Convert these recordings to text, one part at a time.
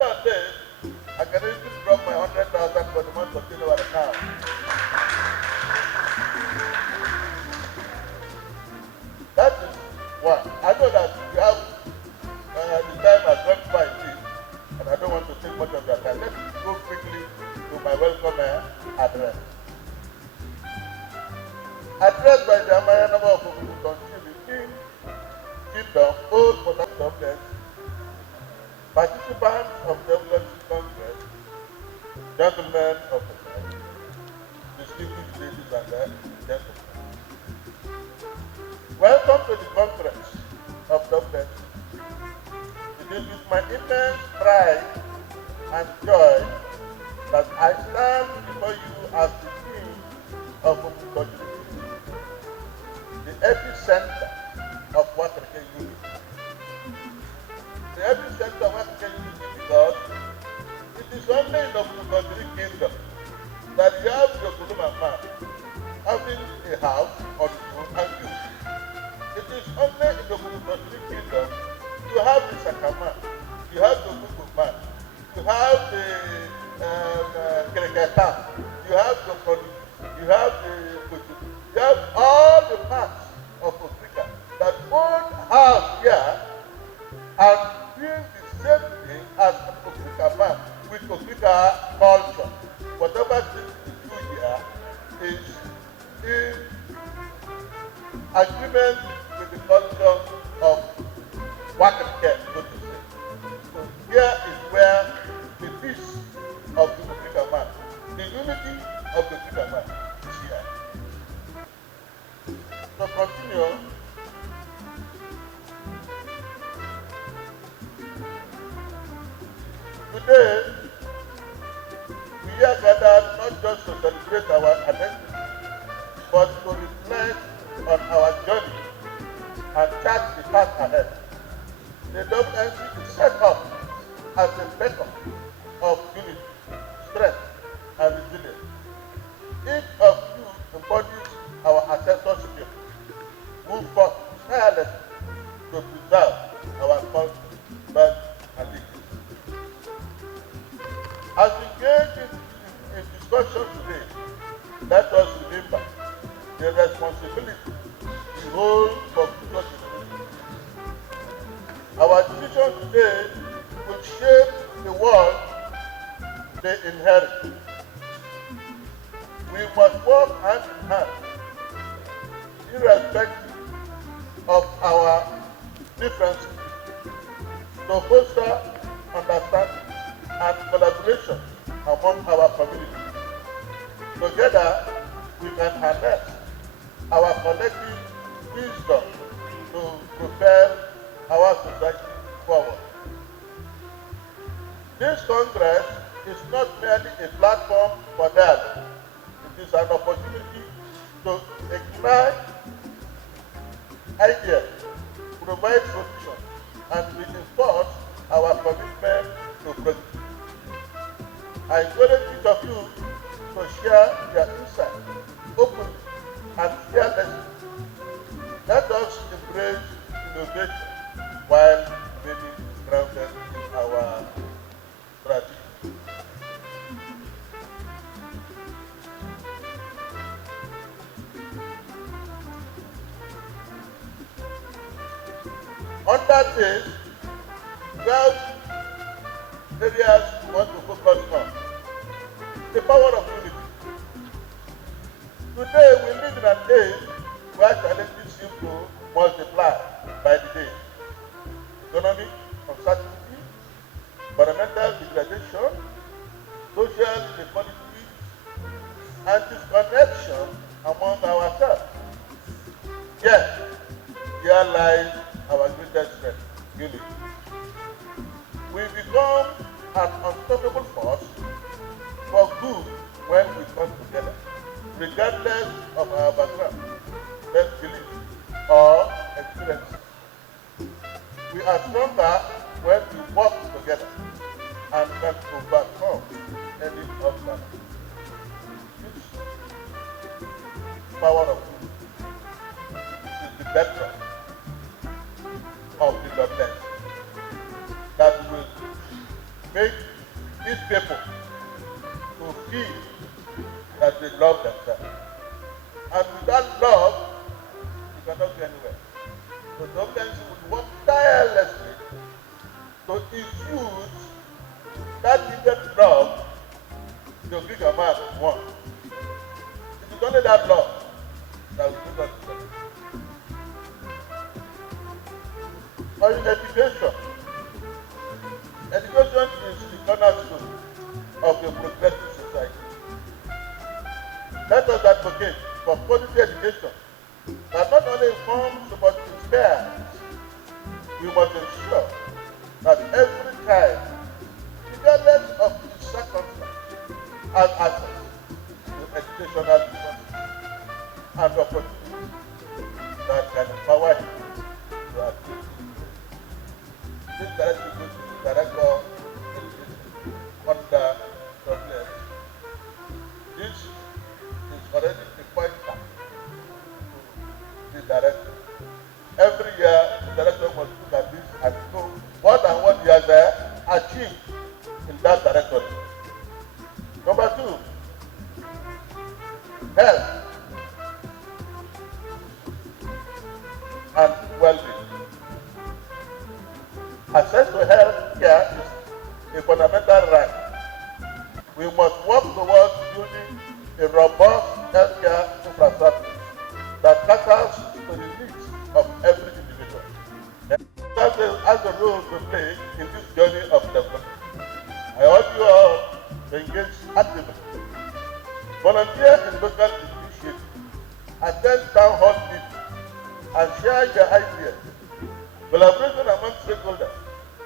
Nowadays, I can even drop my 100,000 for the month of January now. That is one. I know that you have the time has gone by this, and I don't want to take much of your time. Let's go quickly to my welcome address. Addressed by the Amaya number of people continue King, Kingdom, Old Port Government, participants of the Development Congress, gentlemen of the night, distinguished ladies and gentlemen. Welcome to the Congress of Government. It is with my immense pride and joy that I stand before you as the king of Wakirike, the epicenter of Wakirike unity. The epicenter of Wakirike unity because it is only in the Wakirike kingdom that you have your Kuluma man having a house on his own and use. It is only in the Wakirike kingdom you have the Sakama, you have the Kukuman, you have the Kerekatan, you have the Kodi, you have the Kutu, you have all the parts of Africa that own house here and doing the same thing as an Africa man with Africa culture. Whatever thing we do here is in agreement with the culture of Wakirike, so to say. So here is where the peace of the Africa man, the unity of the Africa man is here. So continue. Today, we are gathered not just to celebrate our identity, but to reflect on our journey and chart the path ahead. The WNC is set up as a beacon of unity, strength, and resilience. Each of you embodies our ancestors' spirit. Move forth tirelessly to preserve our culture, birth, and legacy. As we engage in discussion today, let us remember the responsibility we hold for future generations. Our decision today will shape the world they inherit. We must work hand in hand, irrespective of our differences, to foster understanding and collaboration among our community. Together, we can harness our collective wisdom to propel our society forward. This Congress is not merely a platform for dialogue. It is an opportunity to ignite ideas, provide solutions, and reinforce our commitment to progress. I encourage each of you to share your insights openly and fearlessly. Let us embrace innovation while remaining grounded in our strategy. Under this, 12 areas we want to focus on. The power of unity. Today we live in an age where challenges seem to multiply by the day. Economic uncertainty, environmental degradation, social inequality, and disconnection among ourselves. Yet, here lies our greatest strength, unity. We become an unstoppable force for good when we come together, regardless of our background, beliefs, or experiences. We are stronger when we work together and can overcome any obstacle. This power of unity is the bedrock of development that will make these people to feel that they love themselves. And without love, you cannot go anywhere. So sometimes you would work tirelessly to infuse that needed love to bring a man one. It is only that love that will bring us together. Or in education. Education is the cornerstone of a progressive society. Let us advocate for quality education that not only informs but inspires. We must ensure that every child, regardless of his circumstance, has access to educational resources and opportunities that can empower him to achieve. This directive goes to the Director of Education under WS. This is already a point back to the director. Every year, the director must look at this and know what and what he has achieved in that directorate. Number 2, health and well-being. Access to health care is a fundamental right. We must work towards building a robust healthcare infrastructure that caters to the needs of every individual. As a role to play in this journey of development, I urge you all to engage actively, volunteer in local initiatives, attend town hall meetings, and share your ideas. Collaboration among stakeholders,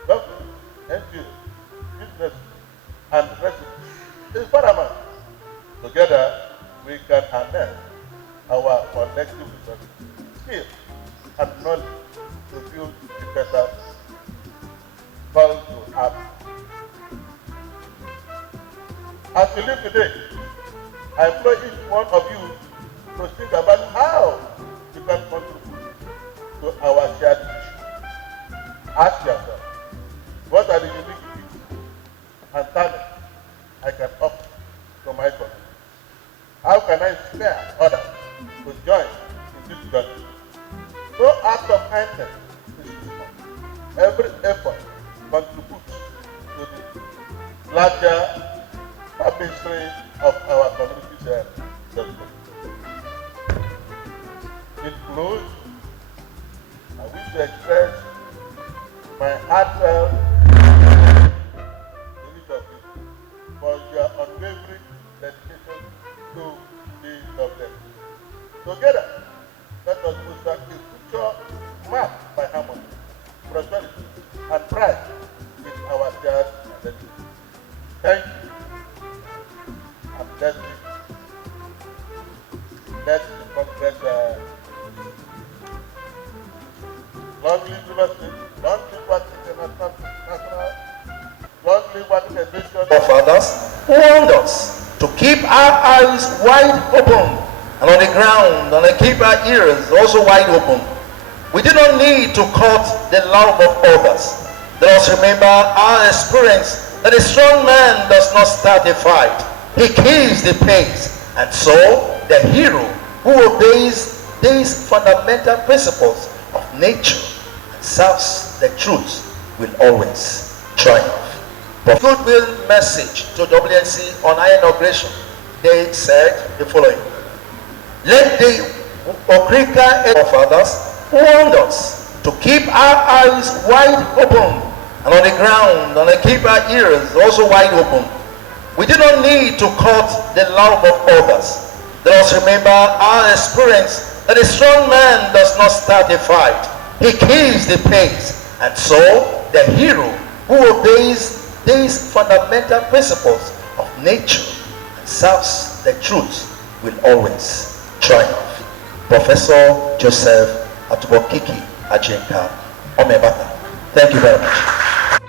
government, NGOs, business, and residents is paramount. Together, we can harness our collective resources, skills, and knowledge to build a better call to action. As we live today, I implore each one of you to think about how you can contribute to our shared mission. Ask yourself, what are the unique gifts and talents I can offer to my community? How can I inspire others to join in this journey? No act of kindness is small. Every effort contributes to the larger tapestry of our community's development. In close, I wish to express my heartfelt to each of you for your unwavering dedication to the government. Together, let us foster a future marked by harmony, prosperity, and pride in our shared identity. Thank you, and let the Congress long live River State, long live Wakirike National, long live Wakirike Nation. Our fathers warned us to keep our eyes wide open and on the ground, and to keep our ears also wide open. We do not need to cut the love of others. Let us remember our experience that a strong man does not start a fight. He keeps the pace. And so, the hero who obeys these fundamental principles of nature and serves the truth will always triumph. But goodwill message to WNC on our inauguration, they said the following: let the Wakirike fathers warned us to keep our eyes wide open and on the ground, and to keep our ears also wide open. We do not need to cut the love of others. Let us remember our experience that a strong man does not start a fight. He keeps the pace. And so, the hero who obeys these fundamental principles of nature and serves the truth will always triumph. Professor Joseph Wakirike Ajenka Omebata. Thank you very much.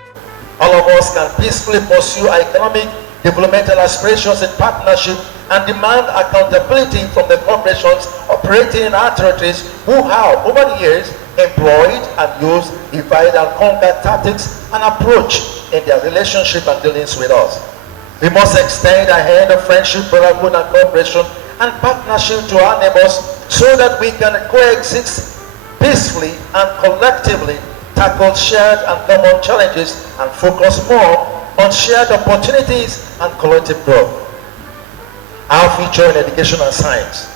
All of us can peacefully pursue our economic developmental aspirations in partnership and demand accountability from the corporations operating in our territories who have, over the years, employed and used divide and conquer tactics and approach in their relationship and dealings with us. We must extend a hand of friendship, brotherhood, and cooperation and partnership to our neighbors so that we can coexist peacefully and collectively, tackle shared and common challenges, and focus more on shared opportunities and collective growth. Our future in education and science.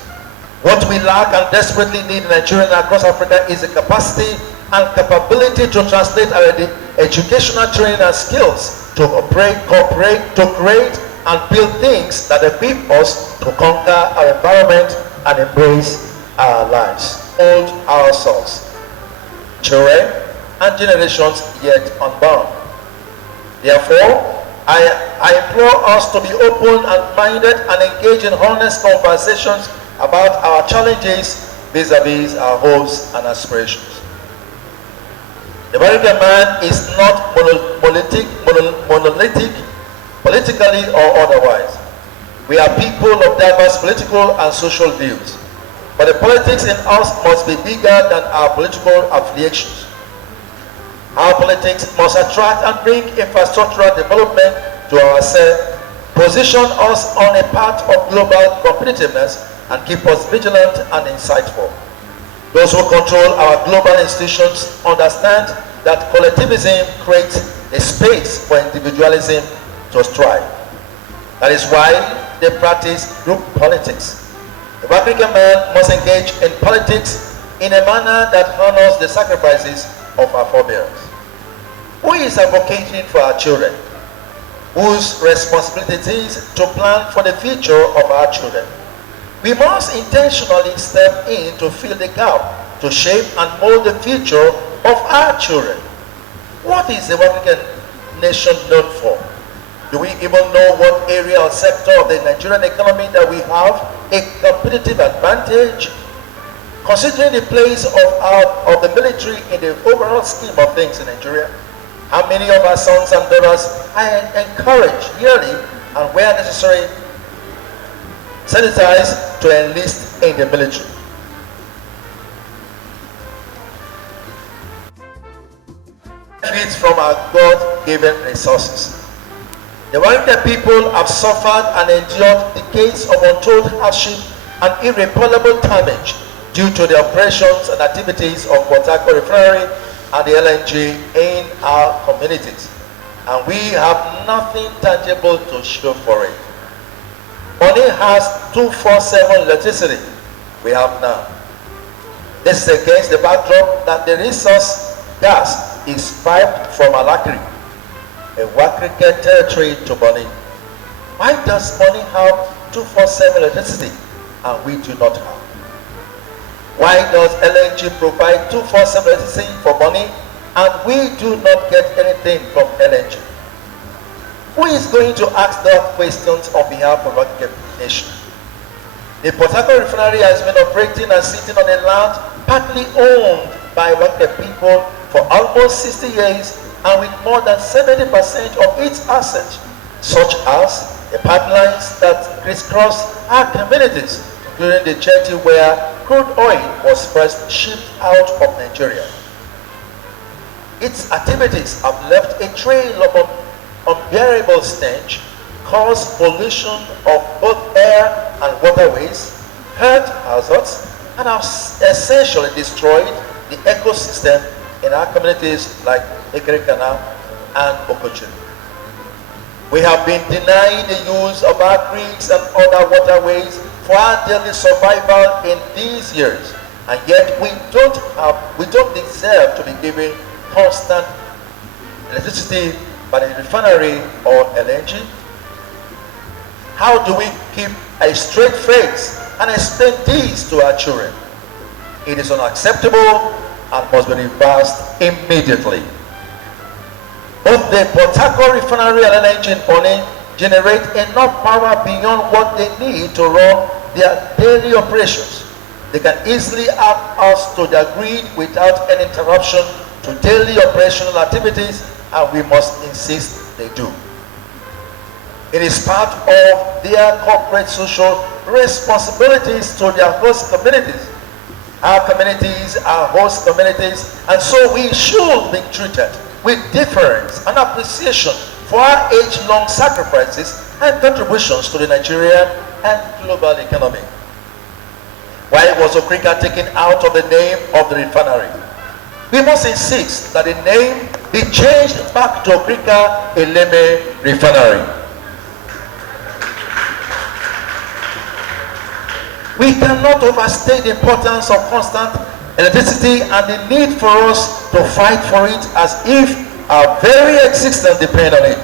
What we lack and desperately need in Nigeria and across Africa is the capacity and capability to translate our educational training and skills to cooperate, to create and build things that equip us to conquer our environment and embrace our lives. Hold ourselves, children and generations yet unbound. Therefore, I implore us to be open and minded and engage in honest conversations about our challenges vis-a-vis our hopes and aspirations. The American man is not monolithic, politically or otherwise. We are people of diverse political and social views, but the politics in us must be bigger than our political affiliations. Our politics must attract and bring infrastructural development to ourselves, position us on a path of global competitiveness, and keep us vigilant and insightful. Those who control our global institutions understand that collectivism creates a space for individualism to strive. That is why they practice group politics. The Wakirike man must engage in politics in a manner that honors the sacrifices of our forebears. Who is advocating for our children? Whose responsibility it is to plan for the future of our children? We must intentionally step in to fill the gap, to shape and mold the future of our children. What is the Wakirike nation known for? Do we even know what area or sector of the Nigerian economy that we have a competitive advantage? Considering the place of the military in the overall scheme of things in Nigeria, how many of our sons and daughters are encouraged yearly and where necessary sensitized to enlist in the military? Benefits from our God-given resources. The Wakirike people have suffered and endured decades of untold hardship and irreparable damage due to the operations and activities of Wakirike Refinery and the LNG in our communities, and we have nothing tangible to show for it. Money has 24/7 electricity we have now. This is against the backdrop that the resource gas is piped from Alakiri, a Wakirike territory, to Bonny. Why does Bonny have 24/7 electricity and we do not have? Why does LNG provide 24/7 electricity for Bonny and we do not get anything from LNG? Who is going to ask those questions on behalf of Wakirike nation? The Wakirike Refinery has been operating and sitting on a land partly owned by Wakirike people for almost 60 years and with more than 70% of its assets, such as the pipelines that crisscross our communities, including the jetty where crude oil was first shipped out of Nigeria. Its activities have left a trail of unbearable stench, caused pollution of both air and waterways, health hazards, and have essentially destroyed the ecosystem in our communities like Wakirike and Okochiri. We have been denied the use of our creeks and other waterways for our daily survival in these years, and yet we don't deserve to be given constant electricity by the refinery or LNG. How do we keep a straight face and explain this to our children? It is unacceptable and must be reversed immediately. Both the Wakirike Refinery and LNG in Bonny generate enough power beyond what they need to run their daily operations. They can easily add us to their grid without any interruption to daily operational activities, and we must insist they do. It is part of their corporate social responsibilities to their host communities. Our communities are host communities, and so we should be treated with deference and appreciation for our age-long sacrifices and contributions to the Nigerian and global economy. Why was Wakirike taken out of the name of the refinery? We must insist that the name be changed back to Wakirike Eleme Refinery. We cannot overstate the importance of constant electricity and the need for us to fight for it as if our very existence depends on it,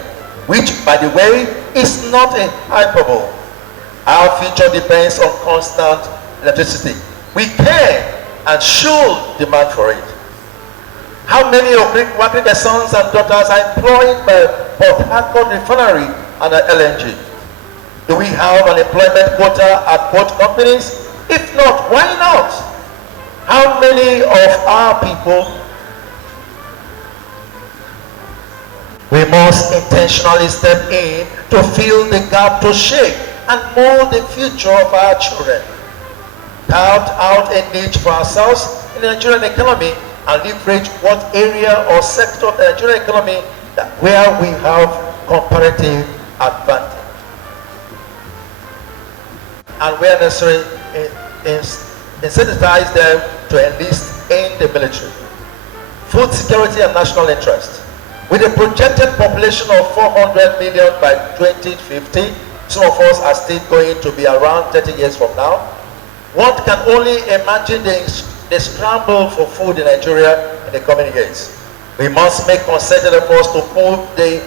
which, by the way, is not a hyperbole. Our future depends on constant electricity. We can and should demand for it. How many of Wakirike sons and daughters are employed by Port Harcourt Refinery and at LNG? Do we have an employment quota at both companies? If not, why not? How many of our people? We must intentionally step in to fill the gap, to shape and mold the future of our children. Carve out a niche for ourselves in the Nigerian economy and leverage what area or sector of the Nigerian economy where we have comparative advantage. And where necessary, incentivize them to enlist in the military. Food security and national interest. With a projected population of 400 million by 2050, some of us are still going to be around 30 years from now. One can only imagine the scramble for food in Nigeria in the coming years. We must make concerted efforts to move the